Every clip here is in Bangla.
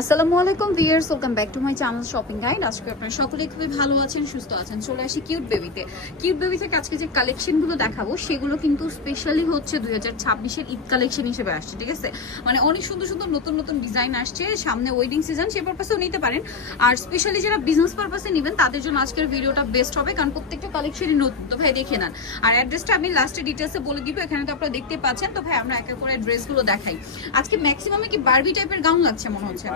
আসসালামু আলাইকুম viewers, welcome back to my channel shopping guide. আজকে আপনারা সকলেই খুবই ভালো আছেন, সুস্থ আছেন। চলে আসি কিউট বেবিতে। কিউট বেবি থেকে আজকে যে কালেকশনগুলো দেখাবো সেগুলো কিন্তু স্পেশালি হচ্ছে 2026-এর ঈদ কালেকশন হিসেবে আসছে, ঠিক আছে? মানে অনেক সুন্দর সুন্দর নতুন নতুন ডিজাইন আসছে, সামনে ওয়েডিং সিজন, সে পারপাসেও নিতে পারেন। আর স্পেশালি যারা বিজনেস পারপাসে নেবেন তাদের জন্য আজকের ভিডিওটা বেস্ট হবে, কারণ প্রত্যেকটা কালেকশনই নতুন। তো ভাই দেখে নেন, আর অ্যাড্রেসটা আমি লাস্টে ডিটেলসে বলে দিব। এখানে তো আপনারা দেখতে পাচ্ছেন। তো ভাই আমরা একে করে ড্রেসগুলো দেখাই। আজকে ম্যাক্সিমামে কি বারবি টাইপের গাউন লাগছে মনে হচ্ছে?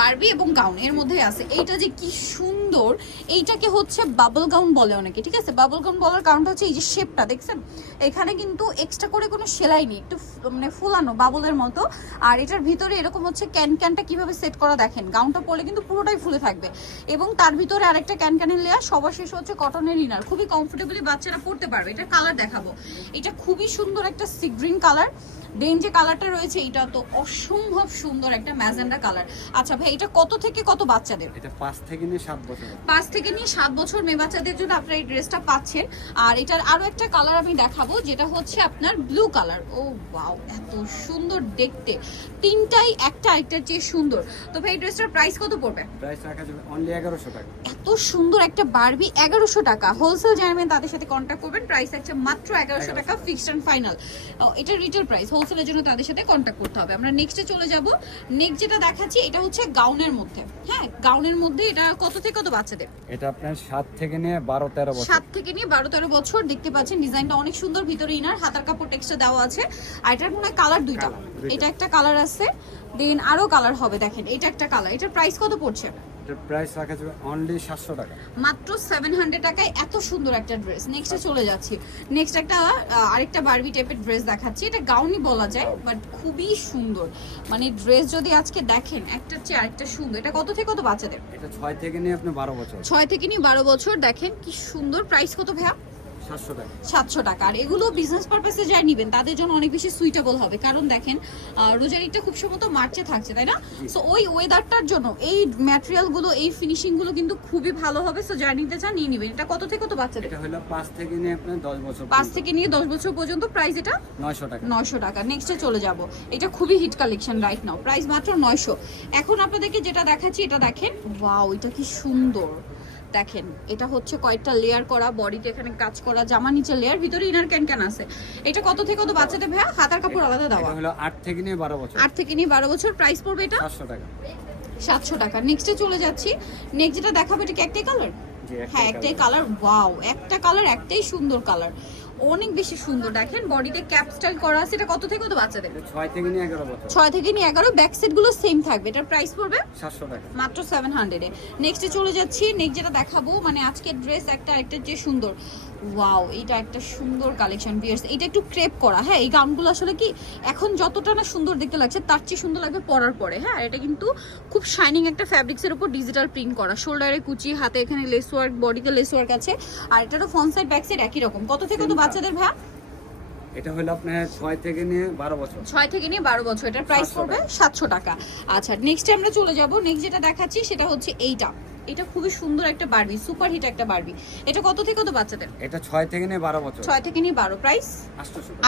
বারবি এবং গাউন এর মধ্যে আছে। এইটা যে কি সুন্দর, এইটাকে হচ্ছে বাবল গাউন বলে অনেকে, ঠিক আছে? বাবল গাউন বলার কারণটা হচ্ছে এই যে শেপটা দেখছেন, এখানে কিন্তু এক্সট্রা করে কোনো সেলাই নেই, একটু মানে ফুলানো বাবলের মতো। আর এটার ভিতরে এরকম হচ্ছে ক্যানটা কিভাবে সেট করা দেখেন, গাউনটা পরলে কিন্তু পুরোটাই ফুলে থাকবে। এবং তার ভিতরে আরেকটা ক্যানের লেয়ার, সবার শেষ হচ্ছে কটনের ইনার, খুবই কমফোর্টেবলি বাচ্চারা পরতে পারবে। এটার কালার দেখাবো, এটা খুবই সুন্দর একটা সি গ্রিন কালার। দেন যে কালারটা রয়েছে এটা তো অসম্ভব সুন্দর একটা ম্যাজেন্ডা কালার। আচ্ছা ভাই, এটা কত থেকে কত বাচ্চাদের? এটা 5 থেকে নিয়ে 7 বছর। 5 থেকে নিয়ে 7 বছর মেয়ে বাচ্চাদের জন্য আপনারা এই ড্রেসটা পাচ্ছেন। আর এটার আরো একটা কালার আমি দেখাবো, যেটা হচ্ছে আপনার ব্লু কালার। ও ওয়াও, এত সুন্দর দেখতে, তিনটাই একটা আরেকটার চেয়ে সুন্দর। তো ভাই এই ড্রেসটার প্রাইস কত পড়বে? প্রাইস রাখা যাবে অনলি 1100 টাকা। এত সুন্দর একটা বারবি 1100 টাকা। হোলসেল জানবেন তাদের সাথে কন্ট্যাক্ট করবেন। প্রাইস আছে মাত্র 1100 টাকা, ফিক্সড এন্ড ফাইনাল। এটা রিটেল প্রাইস, হোলসেলের জন্য তাদের সাথে কন্ট্যাক্ট করতে হবে। আমরা নেক্সটে চলে যাব। নেক্সট যেটা দেখাচ্ছি এটা হচ্ছে গাউনের মধ্যে। হ্যাঁ, গাউনের মধ্যে এটা কত থেকে কত বাচ্চাদের? এটা আপনার 7 থেকে নিয়ে 12-13 বছর। 7 থেকে নিয়ে 12-13 বছর। দেখতে পাচ্ছেন ডিজাইনটা অনেক সুন্দর, ভিতরে ইনার, হাতার কাপড় টেক্সটা দেওয়া আছে। আর এটার মনে হয় কালার দুইটা। এটা একটা কালার আছে, দেন আরো কালার হবে। দেখেন এটা একটা কালার। এটার প্রাইস কত পড়ছে? এটার প্রাইস রাখা যাবে অনলি 700 টাকা। মাত্র 700 টাকায় এত সুন্দর একটা ড্রেস। নেক্সটে চলে যাচ্ছি। নেক্সট একটা আরেকটা বারবি টাইপের ড্রেস দেখাচ্ছি। এটা গাউনই বলা যায়, বাট খুবই সুন্দর। মানে ড্রেস যদি আজকে দেখেন, একটার চেয়ে আরেকটা সুন্দর। এটা কত থেকে কত বাচ্চাদের? এটা 6 থেকে নিয়ে আপনি 12 বছর। 6 থেকে নিয়ে 12 বছর। দেখেন কি সুন্দর। প্রাইস কত ভাইয়া? 700 টাকা। 700 টাকা। আর এগুলো বিজনেস পারপাসে যারা নেবেন তাদের জন্য অনেক বেশি সুইটেবল হবে, কারণ দেখেন রোজার ঈদটা খুব সম্ভবত মার্চে থাকছে, তাই না? সো ওই ওয়েদারটার জন্য এই ম্যাটেরিয়ালগুলো, এই ফিনিশিংগুলো কিন্তু খুবই ভালো হবে। সো যারা নিতে চান নিয়ে নেবেন। এটা কত থেকে কত বাচ্চাদের? এটা হলো 5 থেকে নিয়ে আপনি 10 বছর। 5 থেকে নিয়ে 10 বছর পর্যন্ত। প্রাইস এটা 900 টাকা। 900 টাকা। নেক্সটে চলে যাব। এটা খুবই hit collection right now, price মাত্র 900। এখন আপনাদেরকে যেটা দেখাচ্ছি এটা দেখেন, ওয়াও এটা কি সুন্দর। দেখেন এটা হচ্ছে কয়েকটা লেয়ার করা, বডিতে এখানে কাজ করা, জামা নিচে লেয়ার, ভিতরে ইনার ক্যান আছে। এটা কত থেকে কত বাচ্চাদের ভাইয়া? হাতার কাপড় আলাদা দেওয়া। এটা হলো 8 থেকে নিয়ে 12 বছর। 8 থেকে নিয়ে 12 বছর। প্রাইস পড়বে এটা 700 টাকা। 700 টাকা। নেক্সটে চলে যাচ্ছি। নেক্সট যেটা দেখাবো এটা কি একটাই কালার? হ্যাঁ একটাই কালার। ওয়াও, একটা কালার, একটাই সুন্দর কালার, অনেক বেশি সুন্দর। দেখেন বডিতে ক্যাপ স্টাইল করা আছে। এটা কত থেকে কত বাচ্চাদের? 6 থেকে নিয়ে 11 বছর। 6 থেকে নিয়ে 11। ব্যাক সেট গুলো সেম থাকবে। এটার প্রাইস পড়বে 700 টাকা, মাত্র 700 এ। নেক্সটে চলে যাচ্ছি। নেক্সট যেটা দেখাবো, মানে আজকের ড্রেস একটা আরেকটার যে সুন্দর। ওয়াও, এটা একটা সুন্দর কালেকশন ভিউয়ার্স। এটা একটু ক্রেপ করা। হ্যাঁ, এই গাউনগুলো আসলে কি এখন যতটা না সুন্দর দেখতে লাগছে তার চেয়ে সুন্দর লাগবে পরার পরে। হ্যাঁ, এটা কিন্তু খুব শাইনিং একটা ফ্যাব্রিক্সের উপর ডিজিটাল প্রিন্ট করা, শোল্ডারে কুচি, হাতে এখানে লেস ওয়ার্ক, বডিতে লেস ওয়ার্ক আছে। আর এটারও ফ্রন্ট সাইড ব্যাক সাইড একই রকম। কত থেকে কত বাচ্চাদের ভাই? এটা হলো আপনার 6 থেকে নিয়ে 12 বছর। 6 থেকে নিয়ে 12 বছর। এটার প্রাইস পড়বে 700 টাকা। আচ্ছা, নেক্সটে আমরা চলে যাব। নেক্সট যেটা দেখাচ্ছি সেটা হচ্ছে এইটা। এটা খুবই সুন্দর একটা বারবি, সুপার হিট একটা বারবি। এটা কত থেকে কত বাচ্চাদের? এটা 6 থেকে নিয়ে 12 বছর। 6 থেকে নিয়ে 12। প্রাইস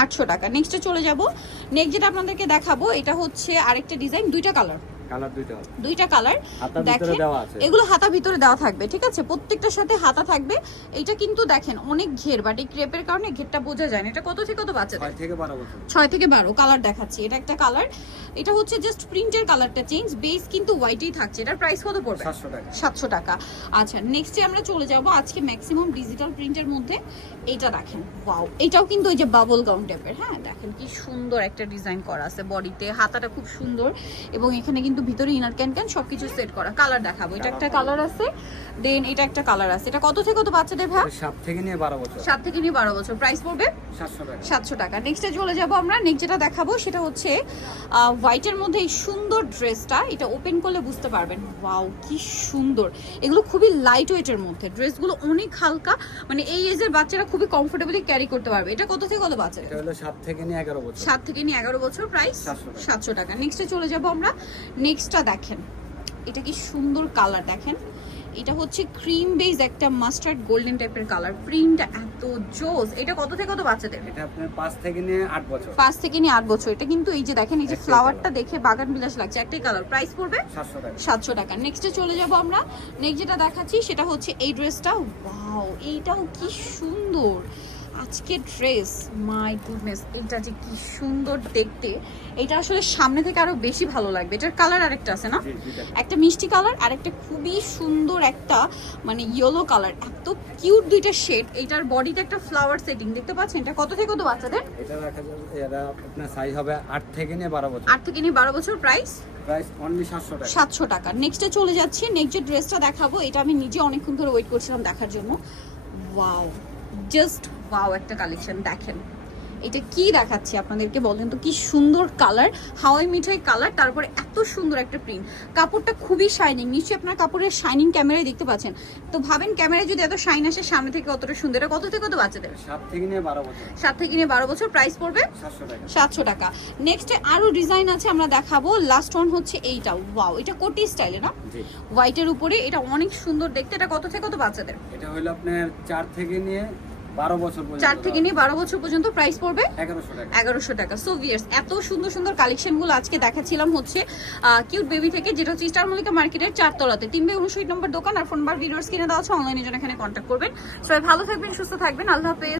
800 টাকা। নেক্সটে চলে যাব। নেক্সট যেটা আপনাদেরকে দেখাবো এটা হচ্ছে আরেকটা ডিজাইন, দুইটা কালার। কালার দুইটা হবে। দুইটা কালার। দেখেন এগুলো হাতা ভিতরে দেওয়া থাকবে, ঠিক আছে? প্রত্যেকটার সাথে হাতা থাকবে। এটা কিন্তু দেখেন অনেক ঘের, বাট এই ক্রেপের কারণে ঘেরটা বোঝা যায় না। এটা কত থেকে কত বাচ্চাদের? 6 থেকে 12 বছর। 6 থেকে 12। কালার দেখাচ্ছি। এটা একটা কালার। এটা হচ্ছে জাস্ট প্রিন্টের কালারটা চেঞ্জ, বেস কিন্তু হোয়াইটই থাকছে। এটার প্রাইস কত পড়বে? 700 টাকা। 700 টাকা। আচ্ছা, নেক্সটে আমরা চলে যাব আজকে ম্যাক্সিমাম ডিজিটাল প্রিন্টের মধ্যে। এইটা দেখেন, ওয়াও, এটাও কিন্তু ওই যে বাবল গাউন টাইপের। হ্যাঁ, দেখেন কি সুন্দর একটা ডিজাইন করা আছে বডিতে, হাতাটা খুব সুন্দর, এবং এখানে কিন্তু ভিতরে ইনার ক্যান সবকিছু সেট করা। কালার দেখাবো। এটা একটা কালার আছে, দেন এটা একটা কালার আছে। এটা কত থেকে কত বাচ্চাদের ভাই? 7 থেকে নিয়ে 12 বছর। 7 থেকে নিয়ে 12 বছর। প্রাইস পড়বে 700 টাকা। 700 টাকা। নেক্সটে চলে যাব আমরা। নেক্সট যেটা দেখাবো সেটা হচ্ছে হোয়াইটের মধ্যে এই সুন্দর ড্রেসটা। এটা ওপেন করলে বুঝতে পারবেন, ওয়াও কি সুন্দর। এগুলো খুবই লাইট ওয়েটের মধ্যে, ড্রেসগুলো অনেক হালকা, মানে এই এজের বাচ্চারা খুবই কমফোর্টেবলি ক্যারি করতে পারবে। এটা কত থেকে কত বাচ্চাদের? এটা হলো 7 থেকে নিয়ে 11 বছর। 7 থেকে নিয়ে 11 বছর। প্রাইস 700 টাকা। নেক্সটে চলে যাব আমরা। নেক্সটটা দেখেন, এটা কি সুন্দর কালার। দেখেন এটা হচ্ছে ক্রিম বেজ একটা মাস্টার্ড গোল্ডেন টাইপের কালার, প্রিন্টটা এত জোস। এটা কত থেকে কত বাচ্চাদের? এটা আপনার 5 থেকে নিয়ে 8 বছর। 5 থেকে নিয়ে 8 বছর। এটা কিন্তু এই যে দেখেন, এই যে একটাই ফ্লাওয়ারটা দেখে বাগান বিলাস লাগছে, একটাই কালার। প্রাইস পড়বে 700 টাকা। 700 টাকা। নেক্সটে চলে যাব আমরা। নেক্সট যেটা দেখাচ্ছি সেটা হচ্ছে এই ড্রেসটা। ওয়াও, এইটাও কি সুন্দর আজকে ড্রেস, মাই গুডনেস, এটা যে কি সুন্দর দেখতে। এটা আসলে সামনে থেকে আরো বেশি ভালো লাগবে। এটার কালার আরেকটা আছে না, জি, দুইটা। একটা মিষ্টি কালার আর একটা খুবই সুন্দর একটা মানে ইয়েলো কালার, এত কিউট দুইটা শেড। এটার বডিতে একটা ফ্লাওয়ার সেটিং দেখতে পাচ্ছেন। এটা কত থেকে কত বাচ্চাদের? এটা রাখা যাবে, এটা আপনার সাইজ হবে 8 থেকে নিয়ে 12 বছর। 8 থেকে নিয়ে 12 বছর। প্রাইস প্রাইস অনলি 700 টাকা। 700 টাকা। নেক্সটে চলে যাচ্ছি। নেক্সট যে ড্রেসটা দেখাবো, এটা আমি নিজে অনেকক্ষণ ধরে ওয়েট করছিলাম দেখার জন্য। ওয়াও, জাস্ট ওয়াও একটা কালেকশন। দেখেন এটা কি দেখাচ্ছি আপনাদেরকে, বলেন তো কি সুন্দর কালার, হাওয়াই মিঠাই কালার, তারপরে এত সুন্দর একটা প্রিন্ট। কাপড়টা খুবই শাইনিং, নিশ্চয়ই আপনার কাপড়ের শাইনিং ক্যামেরায় দেখতে পাচ্ছেন। তো ভাবেন ক্যামেরায় যদি এত শাইন আসে, সামনে থেকে কতটা সুন্দর। এটা কত থেকে কত বাচ্চাদের? 7 থেকে নিয়ে 12 বছর। 7 থেকে নিয়ে 12 বছর। প্রাইস পড়বে 700 টাকা। 700 টাকা। নেক্সটে আরো ডিজাইন আছে, আমরা দেখাবো। লাস্ট ওয়ান হচ্ছে এইটা। ওয়াও, এটা কোটি স্টাইলে না, জি। হোয়াইটের উপরে, এটা অনেক সুন্দর দেখতে। এটা কত থেকে কত বাচ্চাদের? এটা হলো আপনার 4 থেকে নিয়ে 12 বছর পর্যন্ত। 4 থেকে নিয়ে 12 বছর পর্যন্ত। প্রাইস পড়বে 1100 টাকা। 1100 টাকা। সো ভিউয়ার্স, এত সুন্দর সুন্দর কালেকশনগুলো আজকে দেখাচ্ছিলাম হচ্ছে কিউট বেবি থেকে, যেটা হচ্ছে স্টার মল্লিকা মার্কেটের 4 তলাতে 3/59 নম্বর দোকান। আর ফোন বার ভিডিওস কিনে দেওয়া আছে, অনলাইনে জন্য এখানে কন্ট্যাক্ট করবেন। সবাই ভালো থাকবেন, সুস্থ থাকবেন, আল্লাহ হাফেজ।